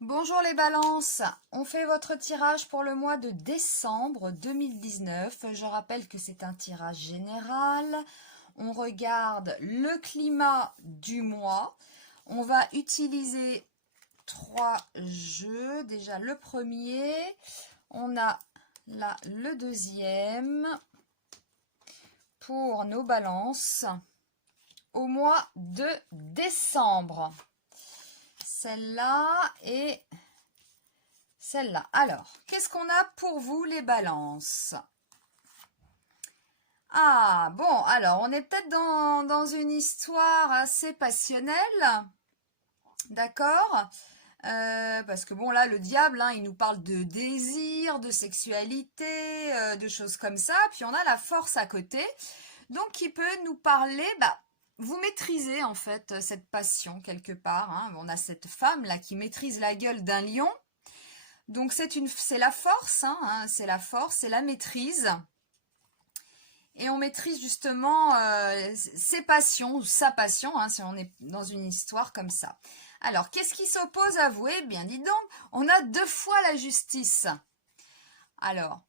Bonjour les balances, on fait votre tirage pour le mois de décembre 2019. Je rappelle que c'est un tirage général. On regarde le climat du mois. On va utiliser trois jeux. Déjà le premier, on a là le deuxième pour nos balances au mois de décembre. Celle-là et celle-là. Alors, qu'est-ce qu'on a pour vous les balances? Ah, bon, alors, on est peut-être dans une histoire assez passionnelle, d'accord? Parce que bon, là, le diable, hein, il nous parle de désir, de sexualité, de choses comme ça. Puis on a la force à côté, donc qui peut nous parler, vous maîtrisez en fait cette passion quelque part, hein. On a cette femme là qui maîtrise la gueule d'un lion. Donc c'est la force, hein, c'est la force, c'est la maîtrise. Et on maîtrise justement ses passions, ou sa passion, hein, si on est dans une histoire comme ça. Alors, qu'est-ce qui s'oppose à vous? Eh bien, dis donc, on a deux fois la justice. Alors,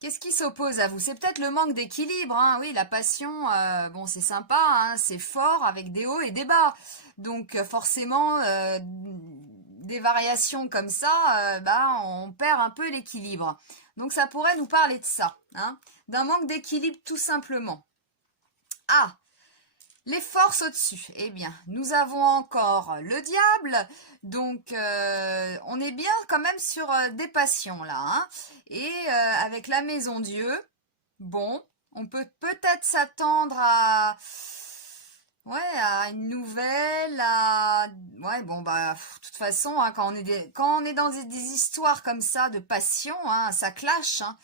qu'est-ce qui s'oppose à vous? C'est peut-être le manque d'équilibre, hein. Oui, la passion, bon, c'est sympa, hein, c'est fort avec des hauts et des bas. Donc, forcément, des variations comme ça, on perd un peu l'équilibre. Donc, ça pourrait nous parler de ça, hein, d'un manque d'équilibre tout simplement. Ah, les forces au-dessus. Eh bien, nous avons encore le diable. Donc, on est bien quand même sur des passions là, hein. Et avec la maison Dieu, bon, on peut peut-être s'attendre à... Ouais, à une nouvelle, Ouais, bon, de toute façon, hein, quand on est dans des histoires comme ça de passion, hein, ça clash, hein,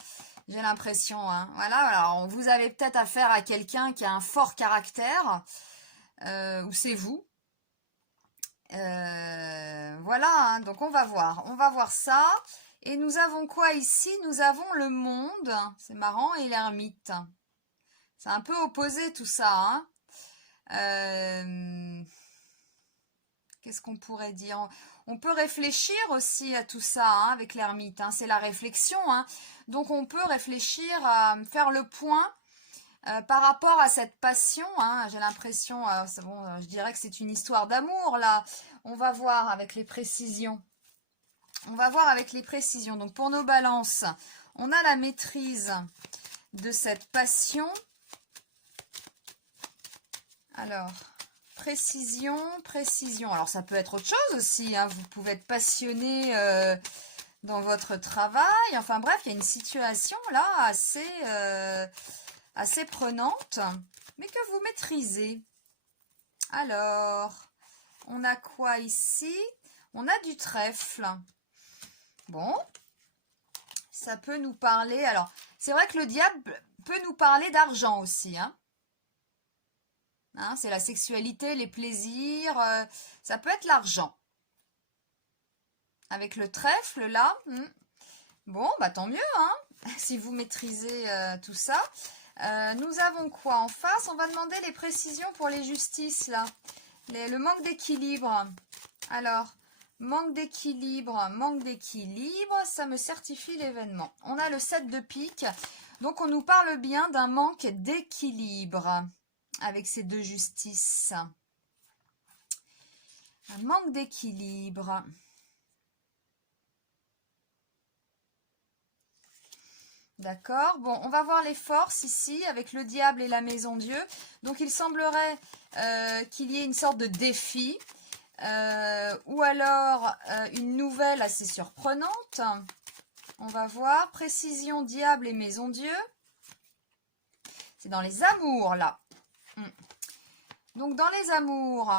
j'ai l'impression, hein. Voilà, alors vous avez peut-être affaire à quelqu'un qui a un fort caractère, ou c'est vous. Voilà, hein, donc on va voir ça. Et nous avons quoi ici? Nous avons le monde, c'est marrant, et l'ermite. C'est un peu opposé tout ça, hein. Qu'est-ce qu'on pourrait dire? On peut réfléchir aussi à tout ça, hein, avec l'ermite, hein, c'est la réflexion, hein. Donc on peut réfléchir à faire le point par rapport à cette passion, hein. J'ai l'impression, bon, je dirais que c'est une histoire d'amour là. On va voir avec les précisions. On va voir avec les précisions. Donc pour nos balances, on a la maîtrise de cette passion. Alors, précision, précision. Alors ça peut être autre chose aussi, hein. Vous pouvez être passionné dans votre travail. Enfin bref, il y a une situation là assez prenante, mais que vous maîtrisez. Alors, on a quoi ici? On a du trèfle. Bon, ça peut nous parler... Alors, c'est vrai que le diable peut nous parler d'argent aussi, hein. Hein, c'est la sexualité, les plaisirs, ça peut être l'argent. Avec le trèfle, là, bon, tant mieux, hein, si vous maîtrisez tout ça. Nous avons quoi en face? On va demander les précisions pour les justices, là. Le manque d'équilibre. Alors, manque d'équilibre, ça me certifie l'événement. On a le 7 de pique, donc on nous parle bien d'un manque d'équilibre avec ces deux justices. Un manque d'équilibre. D'accord, bon, on va voir les forces ici avec le diable et la maison Dieu. Donc il semblerait qu'il y ait une sorte de défi ou alors une nouvelle assez surprenante. On va voir, précision, diable et maison Dieu. C'est dans les amours là. Donc dans les amours,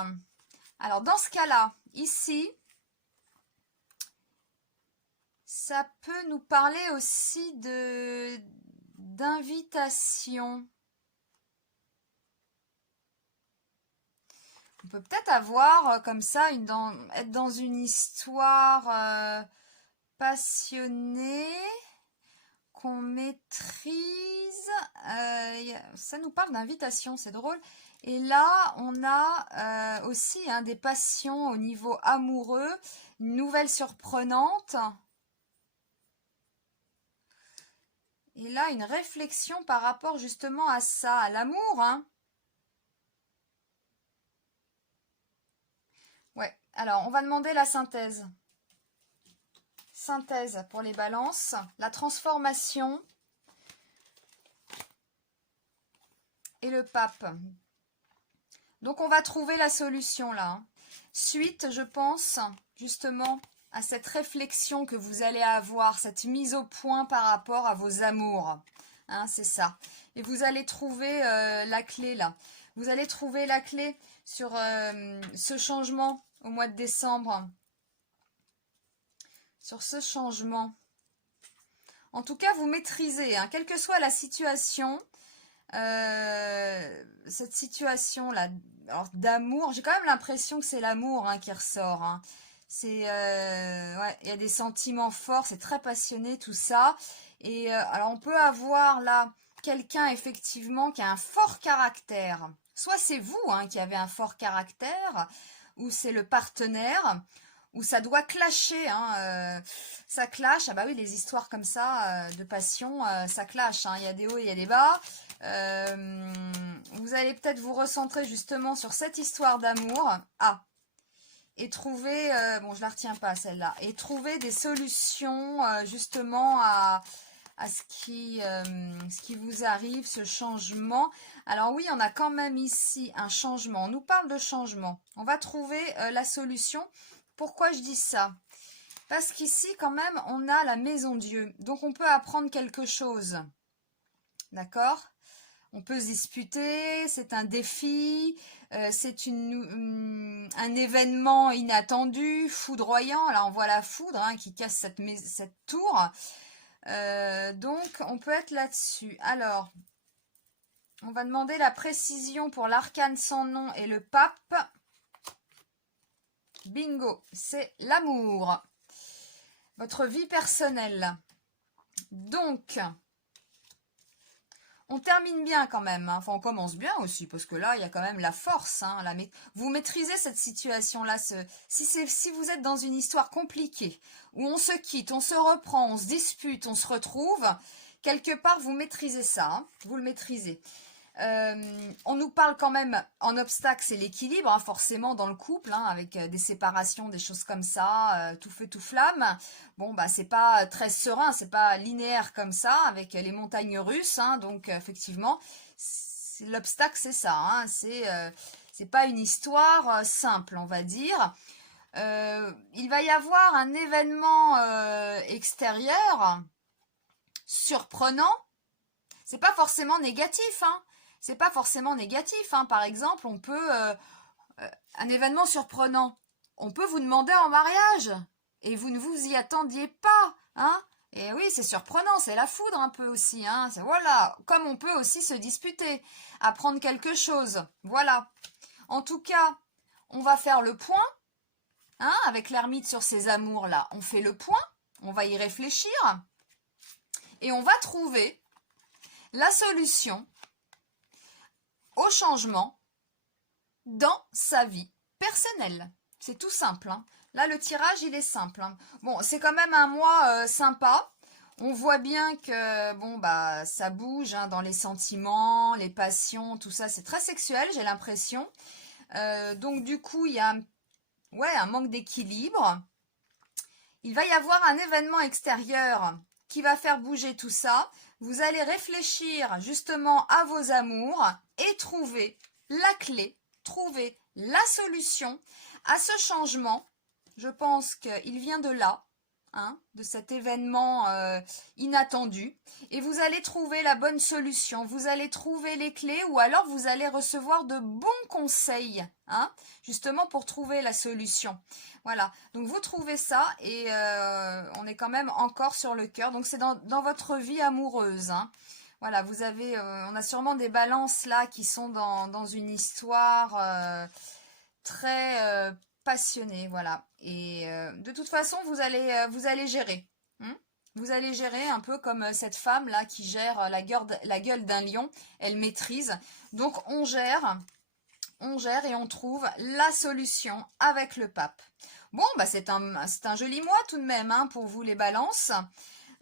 alors dans ce cas-là, ici, ça peut nous parler aussi d'invitation. On peut peut-être avoir comme ça, être dans une histoire passionnée, qu'on maîtrise. Ça nous parle d'invitation, c'est drôle. Et là, on a aussi hein, des passions au niveau amoureux, une nouvelle surprenante. Et là, une réflexion par rapport justement à ça, à l'amour. Hein. Ouais, alors on va demander la synthèse. Synthèse pour les balances, la transformation et le pape. Donc on va trouver la solution là. Suite, je pense, justement, à cette réflexion que vous allez avoir, cette mise au point par rapport à vos amours. Hein, c'est ça. Et vous allez trouver la clé là. Vous allez trouver la clé sur ce changement au mois de décembre. Sur ce changement. En tout cas, vous maîtrisez, hein, quelle que soit la situation, cette situation-là d'amour, j'ai quand même l'impression que c'est l'amour hein, qui ressort. Hein. C'est, ouais, il y a des sentiments forts, c'est très passionné tout ça. Et alors on peut avoir là quelqu'un effectivement qui a un fort caractère. Soit c'est vous hein, qui avez un fort caractère, ou c'est le partenaire, où ça doit clasher, hein, ça clash, ah bah oui, les histoires comme ça, de passion, ça clash, hein, il y a des hauts et il y a des bas, vous allez peut-être vous recentrer justement sur cette histoire d'amour, et trouver, bon je la retiens pas celle-là, et trouver des solutions justement à ce qui vous arrive, ce changement. Alors oui, on a quand même ici un changement, on nous parle de changement, on va trouver la solution. Pourquoi je dis ça? Parce qu'ici, quand même, on a la maison Dieu. Donc, on peut apprendre quelque chose. D'accord? On peut se disputer, c'est un défi, c'est un événement inattendu, foudroyant. Là, on voit la foudre hein, qui casse cette tour. Donc, on peut être là-dessus. Alors, on va demander la précision pour l'arcane sans nom et le pape. Bingo, c'est l'amour. Votre vie personnelle. Donc, on termine bien quand même. Hein. Enfin, on commence bien aussi, parce que là, il y a quand même la force. Hein, vous maîtrisez cette situation-là. Si vous êtes dans une histoire compliquée, où on se quitte, on se reprend, on se dispute, on se retrouve, quelque part, vous maîtrisez ça. Hein, vous le maîtrisez. On nous parle quand même en obstacle, c'est l'équilibre, hein, forcément dans le couple, hein, avec des séparations, des choses comme ça, tout feu tout flamme. Bon bah c'est pas très serein, c'est pas linéaire comme ça, avec les montagnes russes, hein, donc effectivement, l'obstacle c'est ça, hein, c'est pas une histoire simple, on va dire. Il va y avoir un événement extérieur surprenant. C'est pas forcément négatif, hein. C'est pas forcément négatif, hein. Par exemple, on peut un événement surprenant. On peut vous demander en mariage et vous ne vous y attendiez pas, hein. Et oui, c'est surprenant, c'est la foudre un peu aussi, hein. Voilà, comme on peut aussi se disputer, apprendre quelque chose. Voilà. En tout cas, on va faire le point, hein, avec l'ermite sur ses amours là. On fait le point, on va y réfléchir et on va trouver la solution au changement dans sa vie personnelle. C'est tout simple. Hein. Là, le tirage, il est simple. Hein. Bon, c'est quand même un mois sympa. On voit bien que, bon, bah, ça bouge hein, dans les sentiments, les passions, tout ça. C'est très sexuel, j'ai l'impression. Donc, du coup, il y a un manque d'équilibre. Il va y avoir un événement extérieur qui va faire bouger tout ça. Vous allez réfléchir justement à vos amours et trouver la clé, trouver la solution à ce changement. Je pense qu'il vient de là, hein, de cet événement inattendu. Et vous allez trouver la bonne solution, vous allez trouver les clés ou alors vous allez recevoir de bons conseils, hein, justement pour trouver la solution. Voilà, donc vous trouvez ça et on est quand même encore sur le cœur. Donc c'est dans votre vie amoureuse. Hein. Voilà, vous avez, on a sûrement des balances là qui sont dans une histoire très passionnée. Voilà, et de toute façon vous allez gérer. Hein. Vous allez gérer un peu comme cette femme là qui gère la gueule d'un lion. Elle maîtrise. Donc on gère. on gère et on trouve la solution avec le pape. Bon, bah c'est un joli mois tout de même hein, pour vous les balances.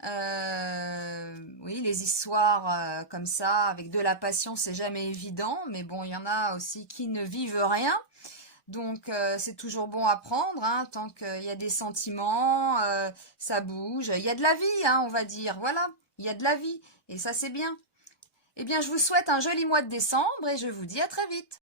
Oui, les histoires comme ça, avec de la passion, c'est jamais évident. Mais bon, il y en a aussi qui ne vivent rien. Donc, c'est toujours bon à prendre, hein, tant qu'il y a des sentiments, ça bouge. Il y a de la vie, hein, on va dire. Voilà, il y a de la vie. Et ça, c'est bien. Eh bien, je vous souhaite un joli mois de décembre et je vous dis à très vite.